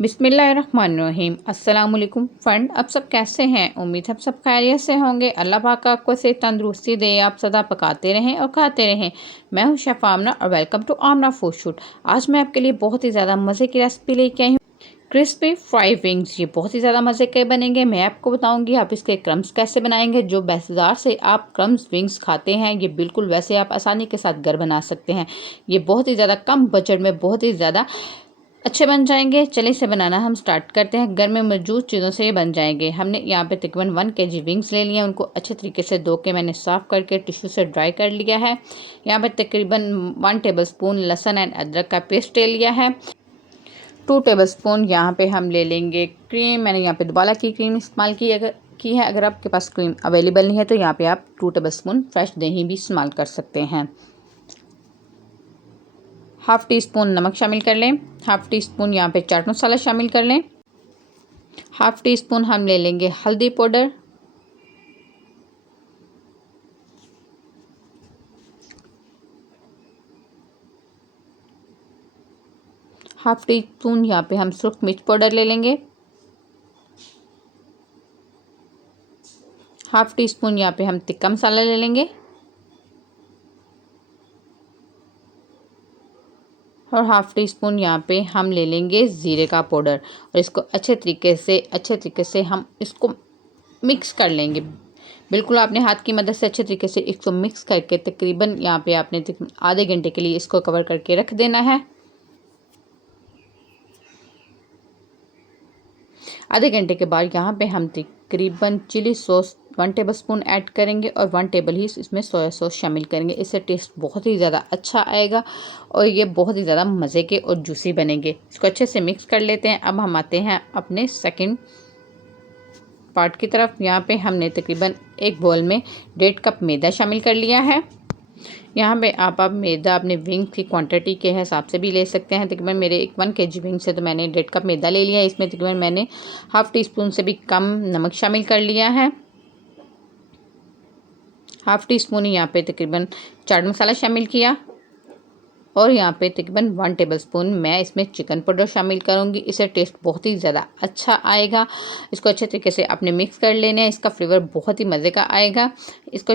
बिस्मिल्लाहिर्रहमानिर्रहीम। अस्सलाम वालेकुम फ्रेंड, आप सब कैसे हैं? उम्मीद है आप सब खैरियत से होंगे। अल्लाह पाक आपको से तंदुरुस्ती दे, आप सदा पकाते रहें और खाते रहें। मैं हूं शेफ़ आमना और welcome to Aamna food shoot. आज मैं आपके लिए बहुत ही ज़्यादा मज़े की रेसिपी लेके आई हूँ, क्रिस्पी फ्राई विंग्स। ये बहुत ही ज़्यादा मज़े के बनेंगे। मैं आपको बताऊंगी आप इसके क्रम्स कैसे बनाएंगे। जो बाज़ार से आप क्रम्स विंग्स खाते हैं, ये बिल्कुल वैसे आप आसानी के साथ घर बना सकते हैं। ये बहुत ही ज़्यादा कम बजट में बहुत ही ज़्यादा अच्छे बन जाएंगे। चलिए इसे बनाना हम स्टार्ट करते हैं। घर में मौजूद चीज़ों से ये बन जाएंगे। हमने यहाँ पे तकरीबन 1 kg विंग्स ले लिए हैं। उनको अच्छे तरीके से धो के मैंने साफ़ करके टिश्यू से ड्राई कर लिया है। यहाँ पे तकरीबन 1 टेबलस्पून लहसुन एंड अदरक का पेस्ट ले लिया है। 2 टेबलस्पून यहाँ पे हम ले लेंगे क्रीम। मैंने यहाँ पे दुबाला की क्रीम इस्तेमाल की है। अगर आपके पास क्रीम अवेलेबल नहीं है तो यहाँ पे आप 2 टेबलस्पून फ्रेश दही भी इस्तेमाल कर सकते हैं। हाफ़ टी स्पून नमक शामिल कर लें। हाफ़ टी स्पून यहाँ पे चाट मसाला शामिल कर लें। हाफ़ टी स्पून हम ले लेंगे हल्दी पाउडर। हाफ़ टी स्पून यहाँ पे हम सुर्ख मिर्च पाउडर ले लेंगे। हाफ़ टी स्पून यहाँ पे हम तिक्का मसाला ले लेंगे और हाफ़ टी स्पून यहाँ पे हम ले लेंगे ज़ीरे का पाउडर और इसको अच्छे तरीके से हम इसको मिक्स कर लेंगे। बिल्कुल आपने हाथ की मदद से अच्छे तरीके से इसको मिक्स करके तकरीबन यहाँ पे आपने आधे घंटे के लिए इसको कवर करके रख देना है। आधे घंटे के बाद यहाँ पे हम तकरीबन चिली सॉस 1 टेबलस्पून ऐड करेंगे और 1 टेबल ही इसमें सोया सॉस शामिल करेंगे। इससे टेस्ट बहुत ही ज़्यादा अच्छा आएगा और ये बहुत ही ज़्यादा मज़े के और जूसी बनेंगे। इसको अच्छे से मिक्स कर लेते हैं। अब हम आते हैं अपने सेकंड पार्ट की तरफ। यहाँ पे हमने तकरीबन एक बोल में 1.5 कप मैदा शामिल कर लिया है। यहाँ पे आप मैदा अपने विंग की क्वांटिटी के हिसाब से भी ले सकते हैं। तकरीबन मेरे 1 kg विंग से तो मैंने 1.5 कप मैदा ले लिया है। इसमें तकरीबन मैंने हाफ़ टी स्पून से भी कम नमक शामिल कर लिया है। हाफ़ टी स्पून यहाँ पे तकरीबन चाट मसाला शामिल किया और यहाँ पे तकरीबन 1 टेबलस्पून मैं इसमें चिकन पाउडर शामिल करूँगी। इससे टेस्ट बहुत ही ज़्यादा अच्छा आएगा। इसको अच्छे तरीके से आपने मिक्स कर लेना है। इसका फ्लेवर बहुत ही मज़े का आएगा। इसको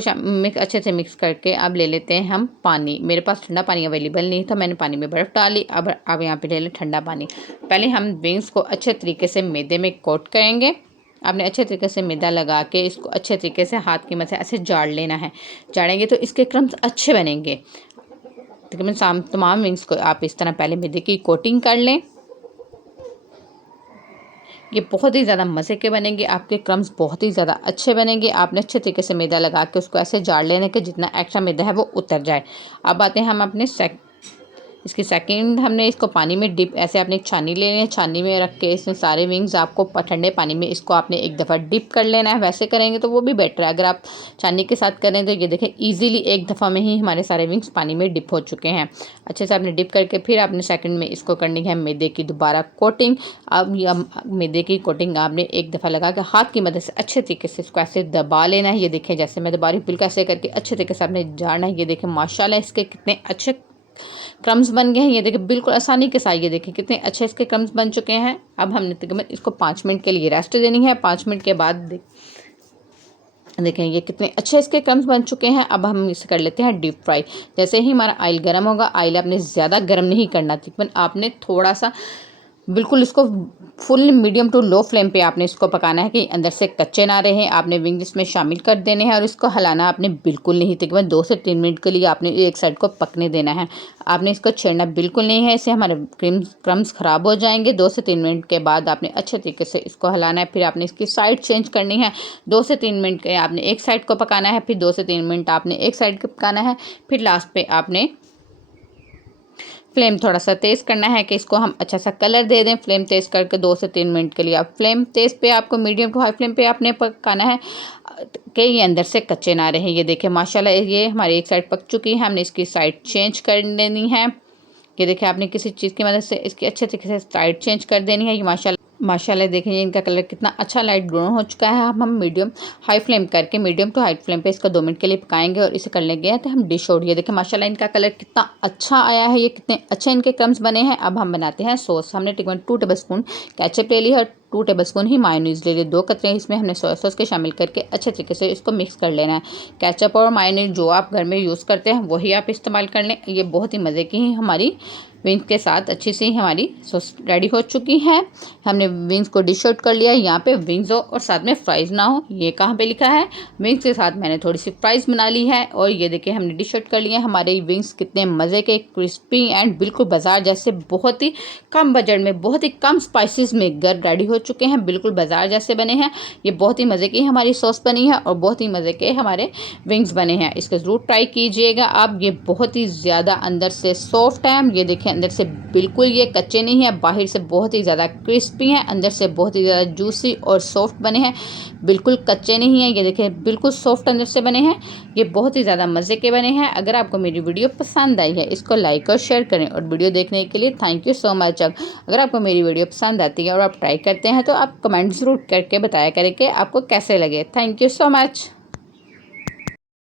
अच्छे से मिक्स करके अब ले लेते हैं हम पानी। मेरे पास ठंडा पानी अवेलेबल नहीं था, मैंने पानी में बर्फ़ डाली। अब यहाँ पर ले लें ठंडा पानी। पहले हम विंग्स को अच्छे तरीके से मैदे में कोट करेंगे। आपने अच्छे तरीके से मैदा लगा के इसको अच्छे तरीके से हाथ की मदद से ऐसे जाड़ लेना है। जाड़ेंगे तो इसके क्रम्स अच्छे बनेंगे। तकरीबन तमाम विंग्स को आप इस तरह पहले मैदे की कोटिंग कर लें। ये बहुत ही ज़्यादा मज़े के बनेंगे। आपके क्रम्स बहुत ही ज़्यादा अच्छे बनेंगे। आपने अच्छे तरीके से मैदा लगा के उसको ऐसे जाड़ लेने के जितना एक्स्ट्रा मैदा है वो उतर जाए। अब आते हैं हम अपने इसकी सेकंड हमने इसको पानी में डिप ऐसे आपने एक छानी ले लेनी है। छानी में रख के इसमें सारे विंग्स आपको ठंडे पानी में इसको आपने एक दफ़ा डिप कर लेना है। वैसे करेंगे तो वो भी बेटर है। अगर आप छानी के साथ करें तो ये देखें ईज़िली एक दफ़ा में ही हमारे सारे विंग्स पानी में डिप हो चुके हैं। अच्छे से आपने डिप करके फिर आपने सेकंड में इसको करनी है मैदे की दोबारा कोटिंग। अब यह मैदे की कोटिंग आपने एक दफ़ा लगा के हाथ की मदद से अच्छे तरीके से इसको ऐसे दबा लेना है। ये देखें जैसे मैं दबा रही हूँ, बिल्कुल ऐसे करके अच्छे तरीके से आपने झाड़ना है। ये देखें माशाल्लाह इसके कितने अच्छे क्रम्स बन गए हैं। ये देखिए बिल्कुल आसानी के साथ ये देखिए कितने अच्छे इसके क्रम्स बन चुके हैं। अब हमने तकरीबन इसको 5 मिनट के लिए रेस्ट देनी है। 5 मिनट के बाद देखें ये कितने अच्छे इसके क्रम्स बन चुके हैं। अब हम इसे कर लेते हैं डीप फ्राई। जैसे ही हमारा ऑयल गर्म होगा, ऑयल आपने ज़्यादा गर्म नहीं करना, तकरीबन आपने थोड़ा सा बिल्कुल इसको full medium to low flame पे आपने इसको पकाना है कि अंदर से कच्चे ना रहें। आपने विंग इसमें शामिल कर देने हैं और इसको हिलाना आपने बिल्कुल नहीं। तकरीबन 2 से 3 मिनट के लिए आपने एक साइड को पकने देना है। आपने इसको छेड़ना बिल्कुल नहीं है, इससे हमारे क्रम्स ख़राब हो जाएंगे। 2 से 3 मिनट के बाद आपने अच्छे तरीके से इसको हिलाना है। फिर आपने इसकी साइड चेंज करनी है। 2 से 3 मिनट के आपने एक साइड को पकाना है, फिर 2 से 3 मिनट आपने एक साइड को पकाना है। फिर लास्ट पे आपने फ्लेम थोड़ा सा तेज़ करना है कि इसको हम अच्छा सा कलर दे दें। फ्लेम तेज़ करके 2 से 3 मिनट के लिए आप फ्लेम तेज़ पे आपको मीडियम टू हाई फ्लेम पे आपने पकाना है कि ये अंदर से कच्चे ना रहें। ये देखें माशाल्लाह ये हमारी एक साइड पक चुकी है। हमने इसकी साइड चेंज कर लेनी है। ये देखिए आपने किसी चीज़ की मदद से इसकी अच्छे तरीके से साइड चेंज कर देनी है। ये माशाल्लाह माशाल्लाह देखिए इनका कलर कितना अच्छा लाइट ब्राउन हो चुका है। अब हम मीडियम हाई फ्लेम करके मीडियम टू हाई फ्लेम पे इसको 2 मिनट के लिए पकाएंगे और इसे कर लेंगे तो हम डिश आउट। ये देखिए माशाल्लाह इनका कलर कितना अच्छा आया है, ये कितने अच्छे इनके क्रम्स बने हैं। अब हम बनाते हैं सॉस। हमने तकरीबन 2 टेबलस्पून केचप ले ली और 2 टेबलस्पून ही मायोनीज़ ले ली। 2 कतरे इसमें हमने सोया सॉस के शामिल करके अच्छे तरीके से इसको मिक्स कर लेना है। केचप और मायोनीज़ जो आप घर में यूज़ करते हैं वही आप इस्तेमाल कर लें। ये बहुत ही मज़े की ही हमारी विंग्स के साथ अच्छी सी हमारी सॉस रेडी हो चुकी है। हमने विंग्स को डिश आउट कर लिया। यहाँ पे विंग्स हो और साथ में फ्राइज़ ना हो, ये कहाँ पे लिखा है। विंग्स के साथ मैंने थोड़ी सी फ्राइज़ बना ली है और ये देखिए हमने डिश आउट कर लिया। हमारे विंग्स कितने मज़े के क्रिस्पी एंड बिल्कुल बाजार जैसे बहुत ही कम बजट में बहुत ही कम स्पाइसेस में घर रेडी हो चुके हैं, बिल्कुल बाजार जैसे बने हैं। ये बहुत ही मज़े की हमारी सॉस बनी है और बहुत ही मज़े के हमारे विंग्स बने हैं। इसको ज़रूर ट्राई कीजिएगा आप। ये बहुत ही ज़्यादा अंदर से सॉफ्ट है। ये देखिए अंदर से बिल्कुल ये कच्चे नहीं है, बाहर से बहुत ही ज़्यादा क्रिस्पी हैं, अंदर से बहुत ही ज़्यादा जूसी और सॉफ्ट बने हैं, बिल्कुल कच्चे नहीं हैं। ये देखिए बिल्कुल सॉफ्ट अंदर से बने हैं, ये बहुत ही ज़्यादा मज़े के बने हैं। अगर आपको मेरी वीडियो पसंद आई है इसको लाइक और शेयर करें और वीडियो देखने के लिए थैंक यू सो मच। अगर आपको मेरी वीडियो पसंद आती है और आप ट्राई करते हैं तो आप कमेंट ज़रूर करके बताया करें कि आपको कैसे लगे। Thank you so much.